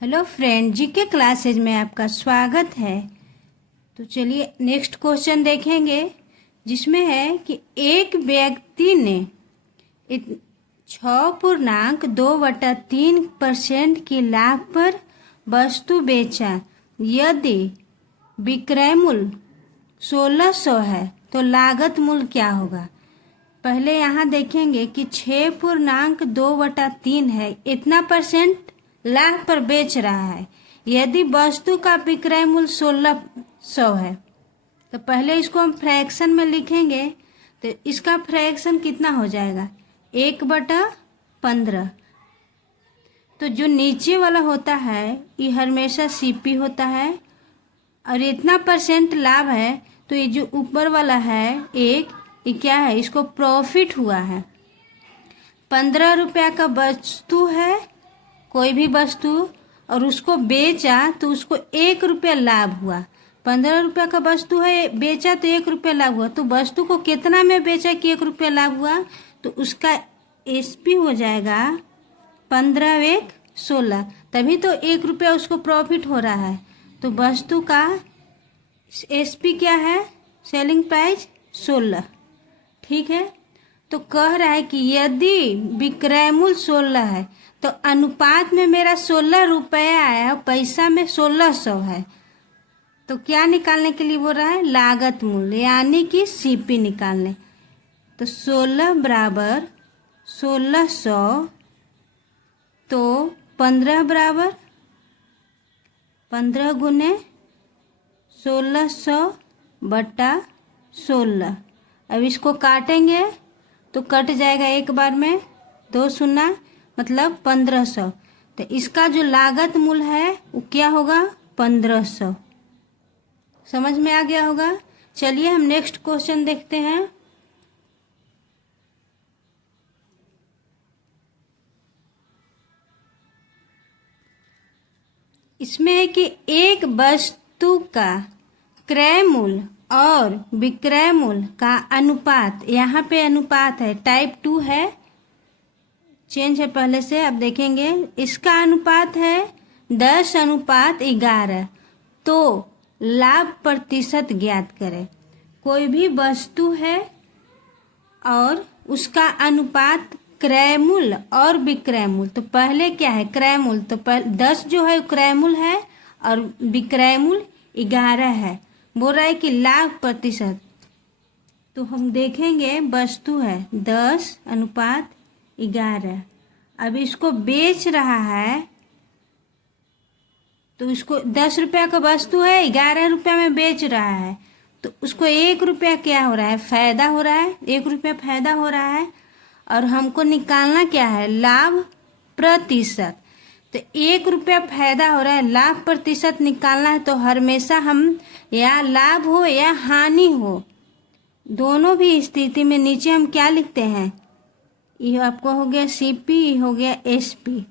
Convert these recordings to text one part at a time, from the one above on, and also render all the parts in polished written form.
Hello friend, GK classes में आपका स्वागत है। तो चलिए नेक्स्ट क्वेश्चन देखेंगे, जिसमें है कि एक व्यक्ति ने 6.2/3% की लाभ पर वस्तु बेचा। यदि विक्रय मूल्य 1600 है तो लागत मूल्य क्या होगा। पहले यहाँ देखेंगे कि 6.2/3 है, इतना परसेंट लाभ पर बेच रहा है। यदि वस्तु का विक्रय मूल्य 1600 है तो पहले इसको हम फ्रैक्शन में लिखेंगे। तो इसका फ्रैक्शन कितना हो जाएगा, 1/15। तो जो नीचे वाला होता है ये हमेशा सीपी होता है, और इतना परसेंट लाभ है तो ये जो ऊपर वाला है ये क्या है, इसको प्रॉफिट हुआ है। 15 रुपया का वस्तु है, कोई भी वस्तु, और उसको बेचा तो उसको 1 रुपया लाभ हुआ। 15 रुपया का वस्तु है, बेचा तो 1 रुपया लाभ हुआ। तो वस्तु को कितना में बेचा कि 1 रुपया लाभ हुआ, तो उसका एसपी हो जाएगा 15 × 16, तभी तो 1 रुपया उसको प्रॉफिट हो रहा है। तो वस्तु का एसपी क्या है, सेलिंग प्राइस 16। ठीक है, तो कह रहा है कि यदि विक्रय मूल्य 16 है तो अनुपात में मेरा 16 रुपया आया, पैसा में 1600 है, तो क्या निकालने के लिए बोल रहा है, लागत मूल्य यानी कि सीपी निकालने। तो 16 बराबर 1600, तो 15 बराबर 15 गुने 1600/16। अब इसको काटेंगे तो कट जाएगा एक बार में, 2 शून्य मतलब 1500। तो इसका जो लागत मूल्य है वो क्या होगा, 1500। समझ में आ गया होगा। चलिए हम नेक्स्ट क्वेश्चन देखते हैं। इसमें है कि एक वस्तु का क्रय मूल्य और विक्रय मूल्य का अनुपात, यहाँ पे अनुपात है, टाइप 2 है, चेंज है पहले से। अब देखेंगे इसका अनुपात है 10:11। तो लाभ प्रतिशत ज्ञात करें। कोई भी वस्तु है और उसका अनुपात क्रय मूल्य और विक्रय मूल्य। तो पहले क्या है, क्रय मूल्य, तो पहले 10 जो है क्रय मूल्य है और विक्रय मूल्य 11 है। बोल रहा है कि लाभ प्रतिशत, तो हम देखेंगे वस्तु है 10:11। अब इसको बेच रहा है, तो उसको 10 रुपया का वस्तु है, 11 रुपया में बेच रहा है, तो उसको 1 रुपया क्या हो रहा है, फायदा हो रहा है, 1 रुपया फायदा हो रहा है। और हमको निकालना क्या है, लाभ प्रतिशत। तो 1 रुपया फायदा हो रहा है, लाभ प्रतिशत निकालना है। तो हमेशा हम या लाभ हो या हानि हो, दोनों भी स्थिति में नीचे हम क्या लिखते हैं, ये आपको हो गया सीपी, हो गया एसपी।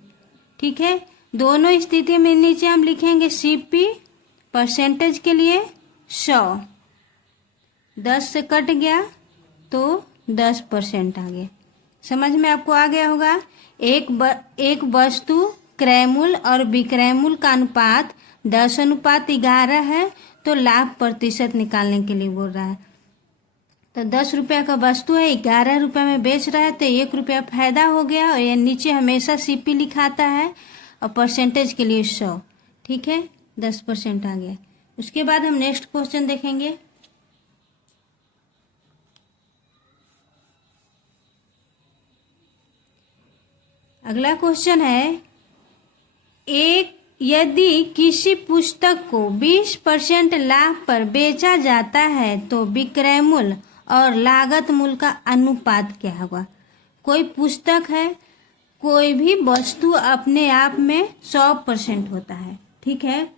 ठीक है, दोनों स्थिति में नीचे हम लिखेंगे सीपी, परसेंटेज के लिए 100, 10 से कट गया तो 10% आ गया। समझ में आपको आ गया होगा। एक वस्तु क्रय मूल्य और विक्रय मूल्य का अनुपात 10:11 है, तो लाभ प्रतिशत निकालने के लिए बोल रहा है। तो 10 रुपया का वस्तु है, 11 रुपया में बेच रहा है, तो 1 रुपया फायदा हो गया। और ये नीचे हमेशा सीपी लिखाता है, और परसेंटेज के लिए 100। ठीक है, 10% आ गया। उसके बाद हम नेक्स्ट क्वेश्चन देखेंगे। अगला क्वेश्चन है, यदि किसी पुस्तक को 20% लाभ पर बेचा जाता है तो विक्रय मूल्य और लागत मूल्य का अनुपात क्या होगा। कोई पुस्तक है, कोई भी वस्तु अपने आप में 100% होता है। ठीक है,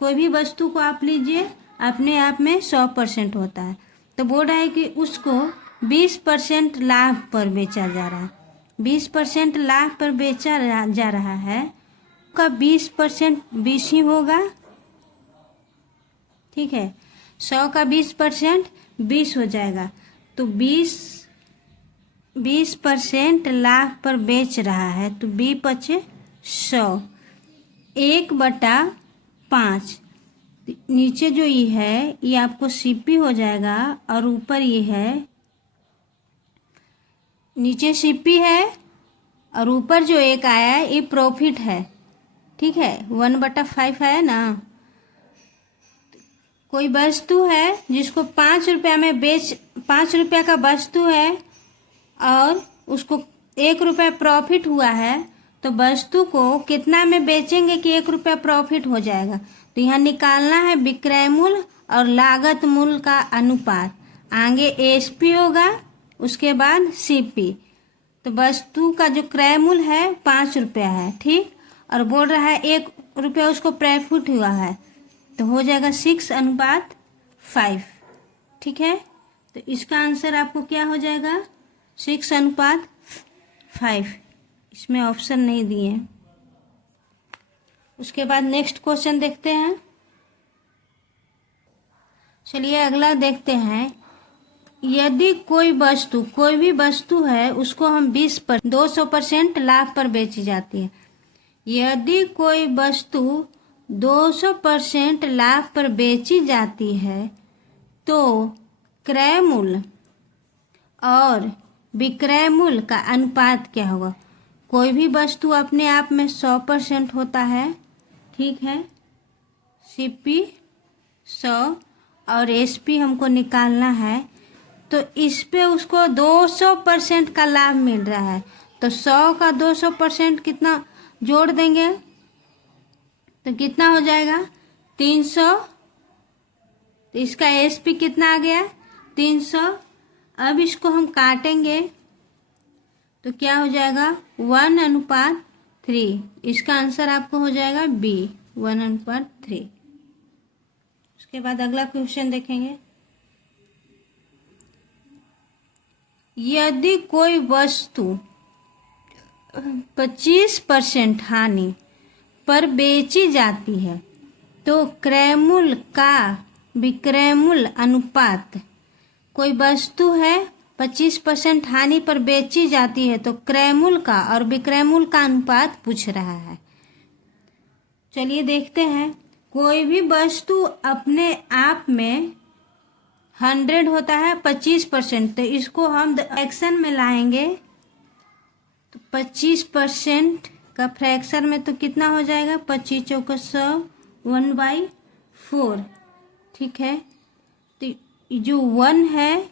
कोई भी वस्तु को आप लीजिए, अपने आप में 100% होता है। तो बोल रहा है कि उसको 20% लाभ पर बेचा जा रहा है। 20% लाभ पर बेचा जा रहा है, का 20% 20 ही होगा। ठीक है, 100 का 20% 20 हो जाएगा। तो 20% लाभ पर बेच रहा है, तो 20 × 100, 1/5। नीचे जो ये है ये आपको सीपी हो जाएगा और ऊपर ये है, नीचे सीपी है और ऊपर जो एक आया है ये प्रॉफिट है। ठीक है, 1/5 है ना। कोई वस्तु है जिसको 5 रुपया में 5 रुपया का वस्तु है और उसको 1 रुपया प्रॉफिट हुआ है, तो वस्तु को कितना में बेचेंगे कि 1 रुपया प्रॉफिट हो जाएगा। तो यहाँ निकालना है विक्रय मूल्य और लागत मूल्य का अनुपात। आगे एसपी होगा, उसके बाद सीपी। तो वस्तु का जो क्रय मूल्य है 5 रुपया है, ठीक, और बोल रहा है 1 रुपया उसको प्रॉफिट हुआ है, तो हो जाएगा 6:5। ठीक है, तो इसका आंसर आपको क्या हो जाएगा 6:5। इसमें ऑप्शन नहीं दिए। उसके बाद नेक्स्ट क्वेश्चन देखते हैं। चलिए अगला देखते हैं। यदि कोई भी वस्तु है उसको हम 200% लाभ पर बेची जाती है। यदि कोई वस्तु 200% लाभ पर बेची जाती है तो क्रय मूल्य और विक्रय मूल्य का अनुपात क्या होगा। कोई भी वस्तु अपने आप में 100% होता है, ठीक है, सीपी 100 और एसपी हमको निकालना है, तो इस पे उसको 200% का लाभ मिल रहा है, तो 100 का 200% कितना जोड़ देंगे तो कितना हो जाएगा 300। तो इसका एसपी कितना आ गया 300। अब इसको हम काटेंगे तो क्या हो जाएगा 1:3। इसका आंसर आपको हो जाएगा बी 1:3। उसके बाद अगला क्वेश्चन देखेंगे। यदि कोई वस्तु 25% हानि पर बेची जाती है तो क्रय मूल्य का विक्रय मूल्य अनुपात। कोई वस्तु है 25% हानि पर बेची जाती है तो क्रय मूल्य का और विक्रय मूल्य का अनुपात पूछ रहा है। चलिए देखते हैं। कोई भी वस्तु अपने आप में 100 होता है 25%, तो इसको हम फ्रैक्शन में लाएंगे तो 25% का फ्रैक्शन में तो कितना हो जाएगा 25 चौका 100 1/4। ठीक है, तो जो 1 है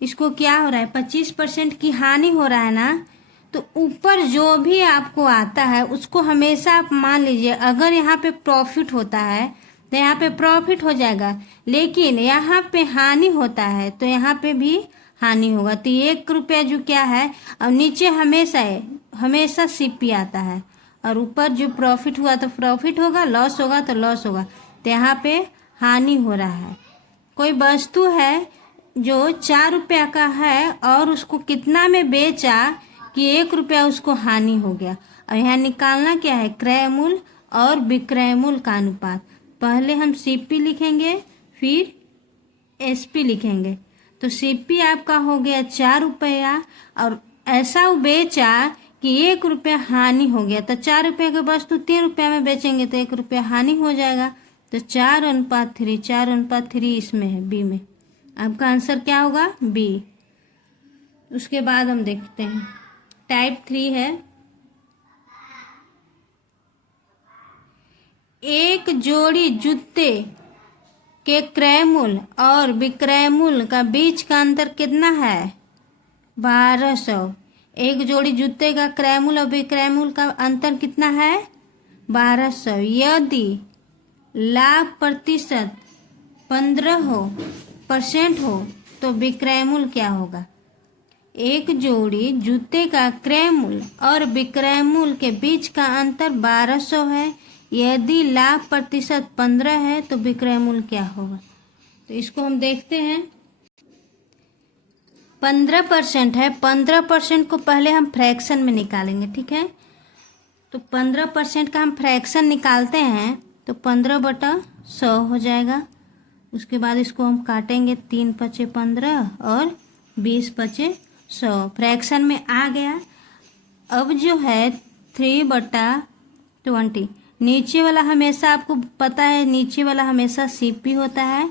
इसको क्या हो रहा है 25% की हानि हो रहा है ना, तो ऊपर जो भी आपको आता है उसको हमेशा आप मान लीजिए। अगर यहाँ पे प्रॉफिट होता है तो यहाँ पे प्रॉफिट हो जाएगा, लेकिन यहाँ पे हानि होता है तो यहाँ पे भी हानि होगा। तो 1 रुपया जो क्या है, और नीचे हमेशा सीपी आता है और ऊपर जो प्रॉफिट हुआ तो प्रॉफिट होगा, लॉस होगा तो लॉस होगा, तो यहाँ पे हानि हो रहा है। कोई वस्तु है जो 4 रुपया का है और उसको कितना में बेचा कि 1 रुपया उसको हानि हो गया। और यहाँ निकालना क्या है क्रय मूल्य और विक्रय मूल्य का अनुपात। पहले हम सीपी लिखेंगे फिर एसपी लिखेंगे। तो सीपी आपका हो गया 4 रुपया और ऐसा वो बेचा कि 1 रुपया हानि हो गया, तो 4 रुपये की वस्तु 3 रुपया में बेचेंगे तो 1 रुपया हानि हो जाएगा। तो 4:3 इसमें है बी में। आपका आंसर क्या होगा बी। उसके बाद हम देखते हैं टाइप 3 है। एक जोड़ी जूते के क्रय मूल्य और विक्रय मूल्य का बीच का अंतर कितना है 1200। एक जोड़ी जूते का क्रय मूल्य और विक्रय मूल्य का अंतर कितना है 1200। यदि लाभ प्रतिशत 15% हो तो विक्रय मूल्य क्या होगा। एक जोड़ी जूते का क्रय मूल्य और विक्रय मूल्य के बीच का अंतर 1200 है। यदि लाभ प्रतिशत 15 है तो विक्रय मूल्य क्या होगा। तो इसको हम देखते हैं। 15% है, 15% को पहले हम फ्रैक्शन में निकालेंगे, ठीक है। तो 15% का हम फ्रैक्शन निकालते हैं तो 15/100 हो जाएगा। उसके बाद इसको हम काटेंगे 3×5 15 और 20×5 100। फ्रैक्शन में आ गया। अब जो है 3/20 नीचे वाला हमेशा आपको पता है, नीचे वाला हमेशा सीपी होता है,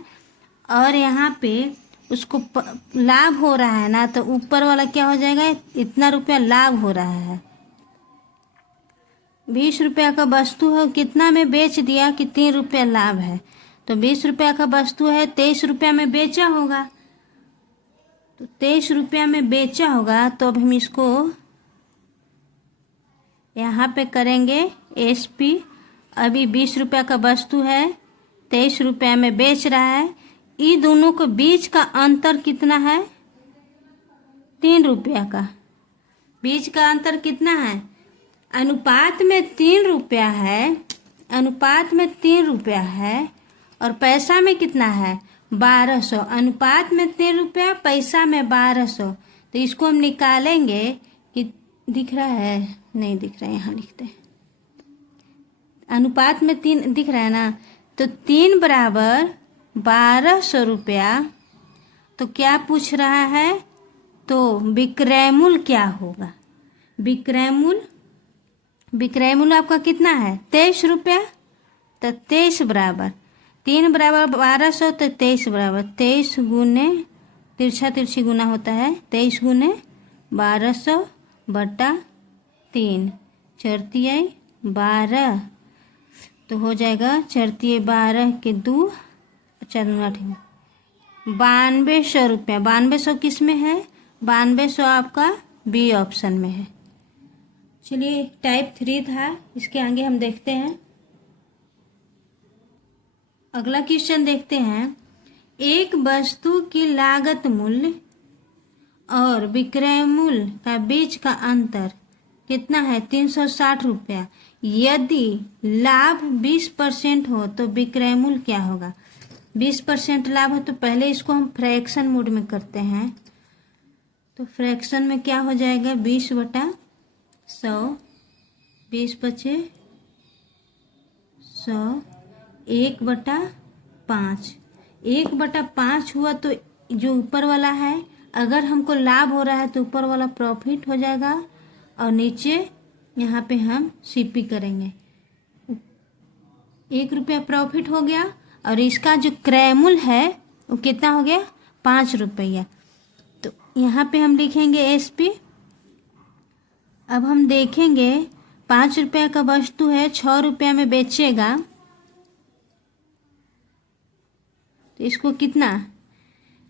और यहाँ पे उसको लाभ हो रहा है ना, तो ऊपर वाला क्या हो जाएगा, इतना रुपया लाभ हो रहा है। 20 रुपया का वस्तु है, कितना में बेच दिया कि 3 रुपया लाभ है, तो 20 रुपया का वस्तु है, 23 रुपया में बेचा होगा, तो 23 रुपया में बेचा होगा। तो अब हम इसको यहाँ पे करेंगे एसपी। अभी 20 रुपया का वस्तु है, 23 रुपया में बेच रहा है, इन दोनों के बीच का अंतर कितना है, 3 रुपया का। बीच का अंतर कितना है, अनुपात में 3 रुपया है, अनुपात में 3 रुपया है, और पैसा में कितना है 1200। अनुपात में 3 रुपया, पैसा में 1200। तो इसको हम निकालेंगे कि दिख रहा है, नहीं दिख रहा है, यहाँ लिखते हैं। अनुपात में 3 दिख रहा है ना, तो 3 बराबर 1200 रुपया। तो क्या पूछ रहा है, तो विक्रय मूल्य क्या होगा, विक्रय मूल्य आपका कितना है 23 रुपया। तो 23 बराबर 3 बराबर 1200, तो 23 बराबर 23 गुने तिरछा तिरछी गुना होता है, 23 गुने 1200 बटा 3, 4 12, तो हो जाएगा 4 12 के 2 4 8 9200 रुपया। 9200 किस में है, 9200 आपका बी ऑप्शन में है। चलिए टाइप 3 था, इसके आगे हम देखते हैं। अगला क्वेश्चन देखते हैं। एक वस्तु की लागत मूल्य और विक्रय मूल्य का बीच का अंतर कितना है 360 रुपया। यदि लाभ 20% हो तो विक्रय मूल्य क्या होगा। 20% लाभ हो तो पहले इसको हम फ्रैक्शन मोड में करते हैं। तो फ्रैक्शन में क्या हो जाएगा 20/100, 20 बचे 100, 1/5। 1/5 हुआ तो जो ऊपर वाला है, अगर हमको लाभ हो रहा है तो ऊपर वाला प्रॉफिट हो जाएगा, और नीचे यहाँ पे हम सीपी करेंगे। 1 रुपया प्रॉफिट हो गया, और इसका जो क्रय मूल्य है वो कितना हो गया 5 रुपया। तो यहाँ पे हम लिखेंगे एसपी। अब हम देखेंगे 5 रुपया का वस्तु है, 6 रुपया में बेचेगा, तो इसको कितना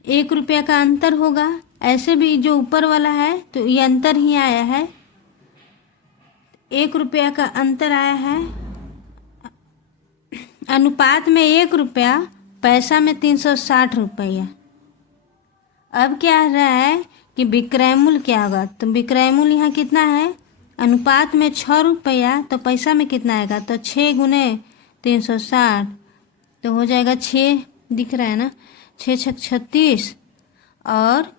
1 रुपया का अंतर होगा। ऐसे भी जो ऊपर वाला है तो ये अंतर ही आया है, 1 रुपया का अंतर आया है। अनुपात में 1 रुपया, पैसा में 360 रुपया। अब क्या आ रहा है कि विक्रय मूल्य क्या होगा, तो विक्रय मूल्य यहाँ कितना है, अनुपात में 6 रुपया, तो पैसा में कितना आएगा, तो 6 गुने 360, तो हो जाएगा 6 दिख रहा है ना, 6 6 36 और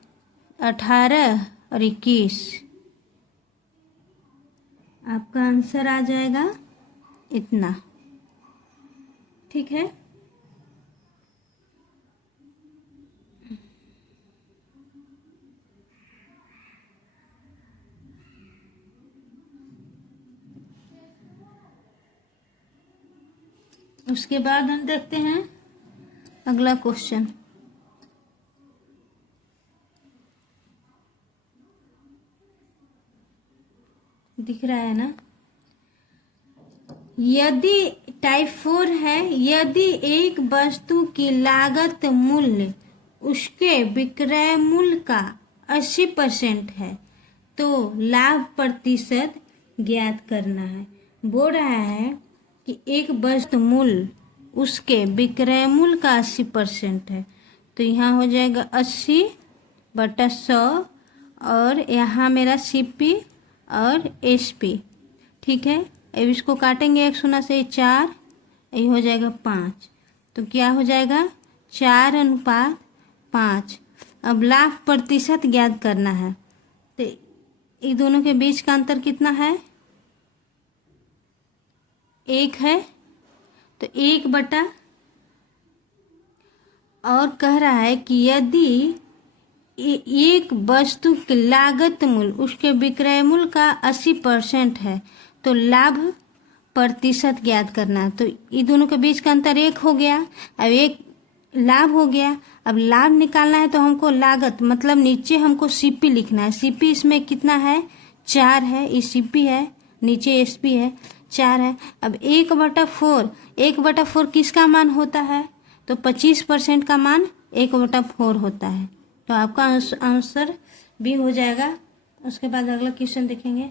18 और 21। आपका आंसर आ जाएगा इतना। ठीक है, उसके बाद हम देखते हैं अगला क्वेश्चन। दिख रहा है ना, यदि टाइप 4 है, यदि एक वस्तु की लागत मूल्य उसके विक्रय मूल्य का 80% है तो लाभ प्रतिशत ज्ञात करना है। बोल रहा है कि एक वस्तु मूल्य उसके विक्रय मूल्य का 80% है, तो यहाँ हो जाएगा 80/100, और यहाँ मेरा सीपी और एसपी। ठीक है, अब इसको काटेंगे 1 शून्य से 4, ये हो जाएगा 5, तो क्या हो जाएगा 4:5। अब लाभ प्रतिशत ज्ञात करना है, तो इन दोनों के बीच का अंतर कितना है 1 है, तो 1/, और कह रहा है कि यदि एक वस्तु की लागत मूल्य उसके विक्रय मूल्य का 80% है तो लाभ प्रतिशत ज्ञात करना है। तो ये दोनों के बीच का अंतर 1 हो गया। अब 1 लाभ हो गया। अब लाभ निकालना है तो हमको लागत मतलब नीचे हमको सीपी लिखना है। सीपी इसमें कितना है, 4 है। ये सीपी है, नीचे एसपी है, 4 है। अब 1/4, 1/4 किसका मान होता है, तो 25% का मान 1/4 होता है। तो आपका आंसर बी हो जाएगा। उसके बाद अगला क्वेश्चन देखेंगे।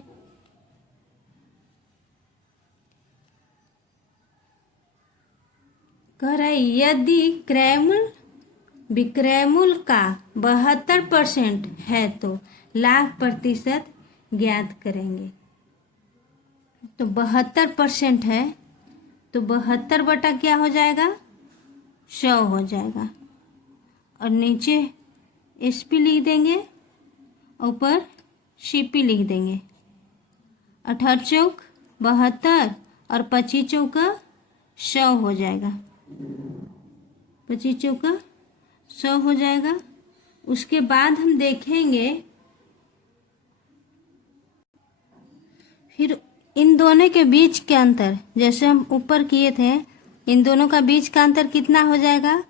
कह रहा है यदि विक्रय मूल्य का 72% है तो लाभ प्रतिशत ज्ञात करेंगे। तो 72% है तो 72 बटा क्या हो जाएगा, 100 हो जाएगा। और नीचे एसपी लिख देंगे, ऊपर सीपी लिख देंगे। 18 चौक 72 और 25 चौका 100 हो जाएगा। 25 चौका 100 हो जाएगा। उसके बाद हम देखेंगे फिर इन दोनों के बीच के अंतर, जैसे हम ऊपर किए थे, इन दोनों का बीच का अंतर कितना हो जाएगा,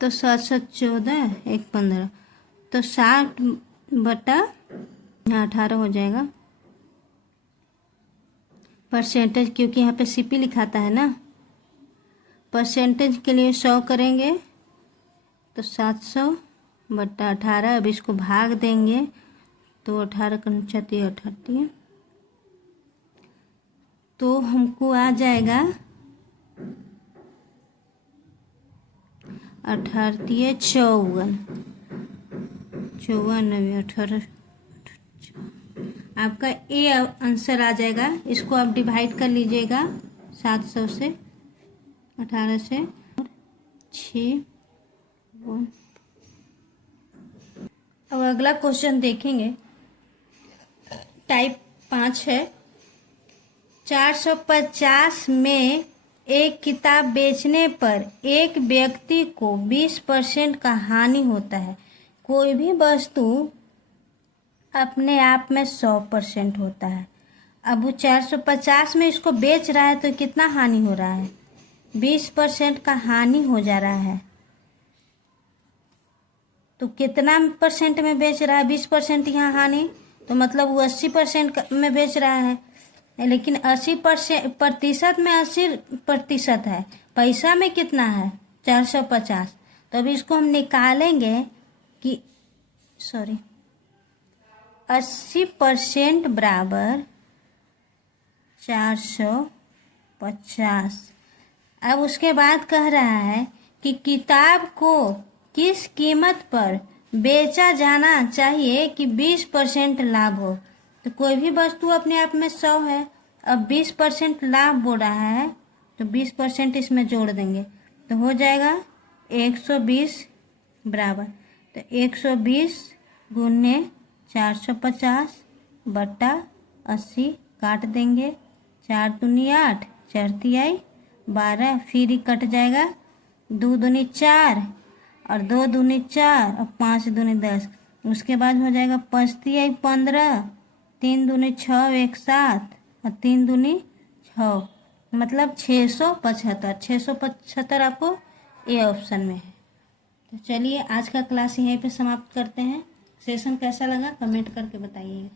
तो 714 1 15, तो 60/18 हो जाएगा। परसेंटेज क्योंकि यहाँ पे सीपी लिखाता है ना, परसेंटेज के लिए 100 करेंगे तो 700/18। अब इसको भाग देंगे तो 18 का 38, तो हमको आ जाएगा 18 54, 18। आपका ए आंसर आ जाएगा। इसको आप डिवाइड कर लीजिएगा 700 से, 18 से 6। अब अगला क्वेश्चन देखेंगे, टाइप 5 है। 450 में एक किताब बेचने पर एक व्यक्ति को 20% का हानि होता है। कोई भी वस्तु अपने आप में 100% होता है। अब वो 450 में इसको बेच रहा है तो कितना हानि हो रहा है, 20% का हानि हो जा रहा है। तो कितना % में बेच रहा है, 20% यहाँ हानि, तो मतलब वो 80% में बेच रहा है। लेकिन 80% में 80% है, पैसा में कितना है 450। तो अभी इसको हम निकालेंगे कि 80% बराबर 450। अब उसके बाद कह रहा है कि किताब को किस कीमत पर बेचा जाना चाहिए कि 20% लाभ हो। तो कोई भी वस्तु अपने आप में 100 है, अब 20% लाभ हो रहा है तो 20% इसमें जोड़ देंगे तो हो जाएगा 120 बराबर, तो 120 गुने 450 बटा 80 काट देंगे। 4 दूनी 8, 4 तिहाई 12, फिर ही कट जाएगा। 2 दूनी 4 और 2 दूनी 4 और 5 दूनी 10। उसके बाद हो जाएगा 5 तिहाई 15, 3 दूनी 6 1 7 और 3 दूनी 6, मतलब 675। 675 आपको ए ऑप्शन में है। तो चलिए आज का क्लास यहीं पे समाप्त करते हैं। सेशन कैसा लगा कमेंट करके बताइएगा।